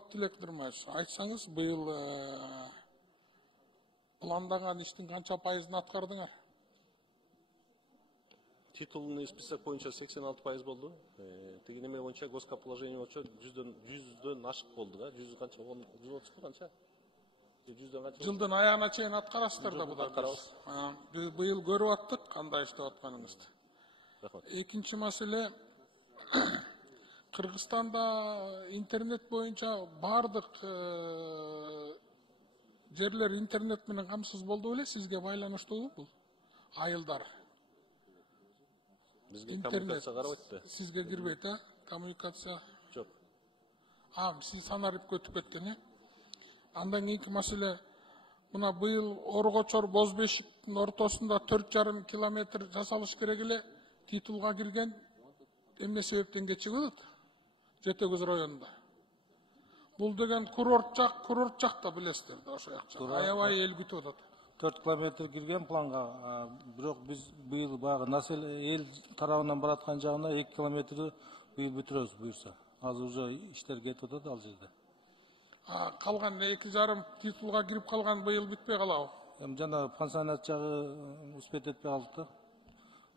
Тілек Дырмаш, айтсаңыз, быйыл пландаган иштин канча пайызын аткардыңар? Титулный список боюнча 86% болду. Тиги неме боюнча госкоположение боюнча 100дөн ашык болду да. 100 канча 130 канча? 100дөн канча? Жылдын аягына чейин аткарасыздар да буга. Быйыл көрүп аттык кандай иштеп атканыңызды. Экинчи маселе, Кыргызстанда интернет боюнча бардык жерлер интернет менен камсыз болду беле, сизге байланыштуубу бул? Айылдар. Бизге коммуникация карабайт. Сизге кирбейт, коммуникация? Жок. Сиз санарип өтүп кеткен, Андан кийинки маселе, мына быйыл Оргочор Бозбешиктин ортосунда 4,5 километр жасалыш керек эле, титулга кирген. Эмне себептен кечигип атат? Жете Көз районунда. Бул деген курорт жакта билесиздер да, ошо жакта. Аябай эл күтүп атат. 4 километр кирген планга, бирок биз быйыл багы эл тарабынан бараткан жагына 2 километрди быйыл бүтүрөбүз буюрса. Азыр уже иштер кетип атат ал жерде. Калган 2,5 титулга кирип калган быйыл бүтпөй калабы? Жана пансионат жагы успеть этпей калдык да.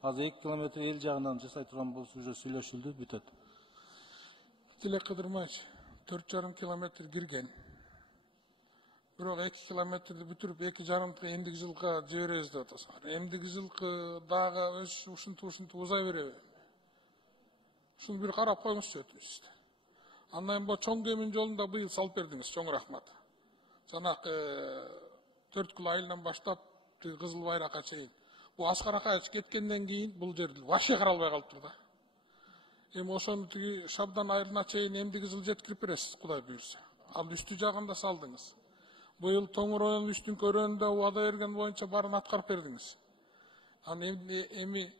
Азыр 2 километр эл жагынан жасай турган болсо уже сүйлөшүлдү, бүтөт. Тілек Кыдырмаевич, 4,5 километр кирген. Бирок 2 километрди бүтүрүп 2,5 эмдиги жылга жиберебиз деп атасыңар. Эмдиги жылкы дагы ушинтип узай береби? Ушуну бир карап коюңузчу өтүнүч. Андан бул чоң кемин жолунда быйыл салып бердиңиз, чоң рахмат. Жанакы 4 кыл айылынан баштап Кызыл Байракка чейин. Бул Аскар Акаевич кеткенден кийин бул жерди вообще каралбай калыптыр да. Эми ошону тиги Шабдан айылына чейин эмдиги жыл жеткирип бересиз, Кудай буйрса. Ал үстү жагында салдыңыз. Быйыл Тоң районунун үстүнкү өрөөнүндө убада берген боюнча баарын аткарып бердиңиз. Эми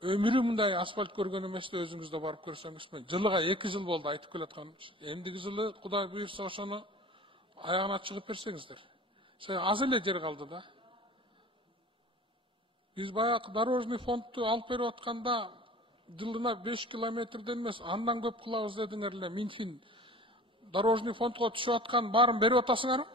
өмүрү мындай асфальт көргөн эмес да, өзүңүз да барып көрсөңүзмү? Жылыга 2 жыл болду айтып келатканым. Эмдиги жылы Кудай буйрса ошону аягына чыгып берсеңиздер. Аз эле жер калды да. Биз баягы дорожный фондду алып берип атканда жылына 5 километрден эмес, андан көп кылабыз дедиңер эле. Минфин дорожный фондго түшүп аткан баарын берип атасыңарбы?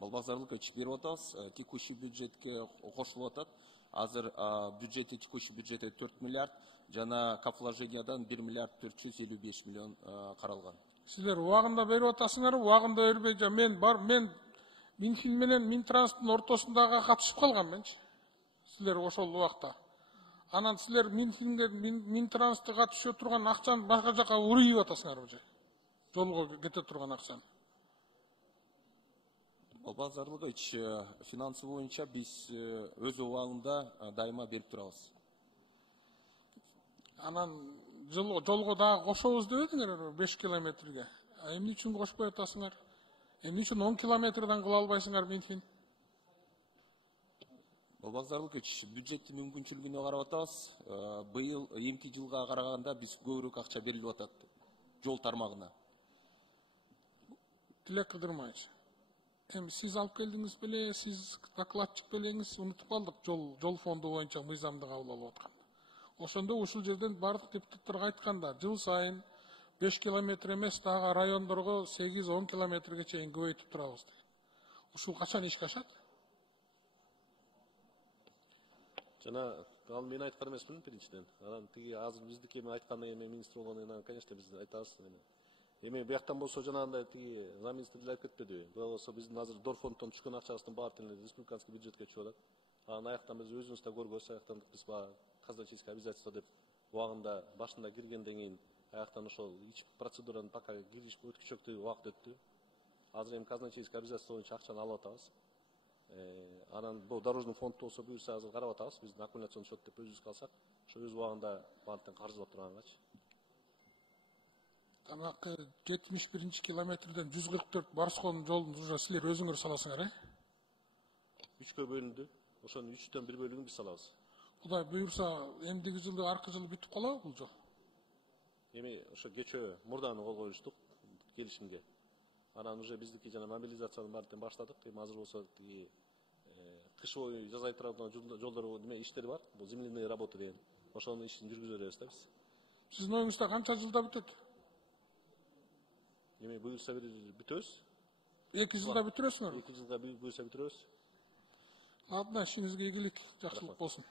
Балбазарлык берип атабыз. Текущий бюджетке кошулуп атат. Азыр бюджети текущий бюджети 4 миллиард, жана капвложениядан 1 миллиард 455 миллион каралган. Силер убагында берип атасыңарбы? Убагында бербей мен Минфин менен Минтранстын ортосундагы катышып калганмынчы. Силер ошол убакта. Анан силер Минфинге Минтрансты түшө турган акчаны башка жака урuyup атасыңарбы же? Жолго кете турган акчаны. Балбазарлыгыч финансы боюнча биз өз убагында дайыма берип турабыз. Анан жолго дагы кошобуз дебедиңер 5 километрге. Эмне үчүн кошпой атасыңар? Эмне үчүн 10 километрден кыла албайсыңар Минфин? Балбазарлыгыч бюджеттин мүмкүнчүлүгүнө карап атабыз. Быйыл эмки жылга караганда биз көбүрөөк акча берилип атат жол тармагына. Тілек Кыдырмаевич, эми сиз алып келдиңиз беле, сиз докладчик белеңиз, унутуп калдык жол фонду боюнча мыйзамды кабыл алып атканда. Ошондо ушул жерден бардык депутаттарга айтканда, жыл сайын 5 километр эмес, дагы райондорго 8-10 километрге чейин көбөйтүп турабыз деген. Ушул качан ишке ашат? Жана ал мен айткан эмесмин биринчиден. Анан тиги азыр биздики эми айткандан кийин министр болгондон кийин конечно биз айтабыз. Эми бияктан болсо жанагындай тиги замминистр айтып кетпедиби? Буга болсо биздин азыр Дорфонддон түшкөн акчабыздын баарын республиканский бюджетке түшүп атат. Анан аяктан биз өзүбүз да көргөз, аяктан биз казначейский обязательство деп убагында башында киргенден кийин аяктан ошол ич процедураны пока өткүчөктү убакыт өттү. Азыр эми казначейский обязательство боюнча акчаны алып атабыз. Анан бул дорожный фонд болсо буюрса азыр карап атабыз. Биздин аккумуляционный счет деп өзүбүз калсак, ошо өз убагында банктен каржылап тургангачы. Танакы 71 километрден 144 Барскон жолун уже силер өзүңөр саласыңар, 3кө бөлүндү. Ошонун 3төн 1 бөлүгүн биз салабыз. Кудай буйрса, эмдиги жылы аркы жылы бүтүп калабы бул жол? Эми ошо кечөө мурданы кол коюштук келишимге. Анан уже биздики жана мобилизацияны баарын баштадык. Эми азыр болсо тиги кыш бою жазай турган жолдор иштери бар. Бул земляные работы деген. Ошонун ишин жүргүзө беребиз да биз. Sizin oyunuzda kança жылда бүтөт? Эми буюрса бүтөбүз. 2 жылда бүтүрөсүңөр. 2 жылга буюрса бүтүрөбүз. Ладно, işinizge ийгилик, жакшылык болсун.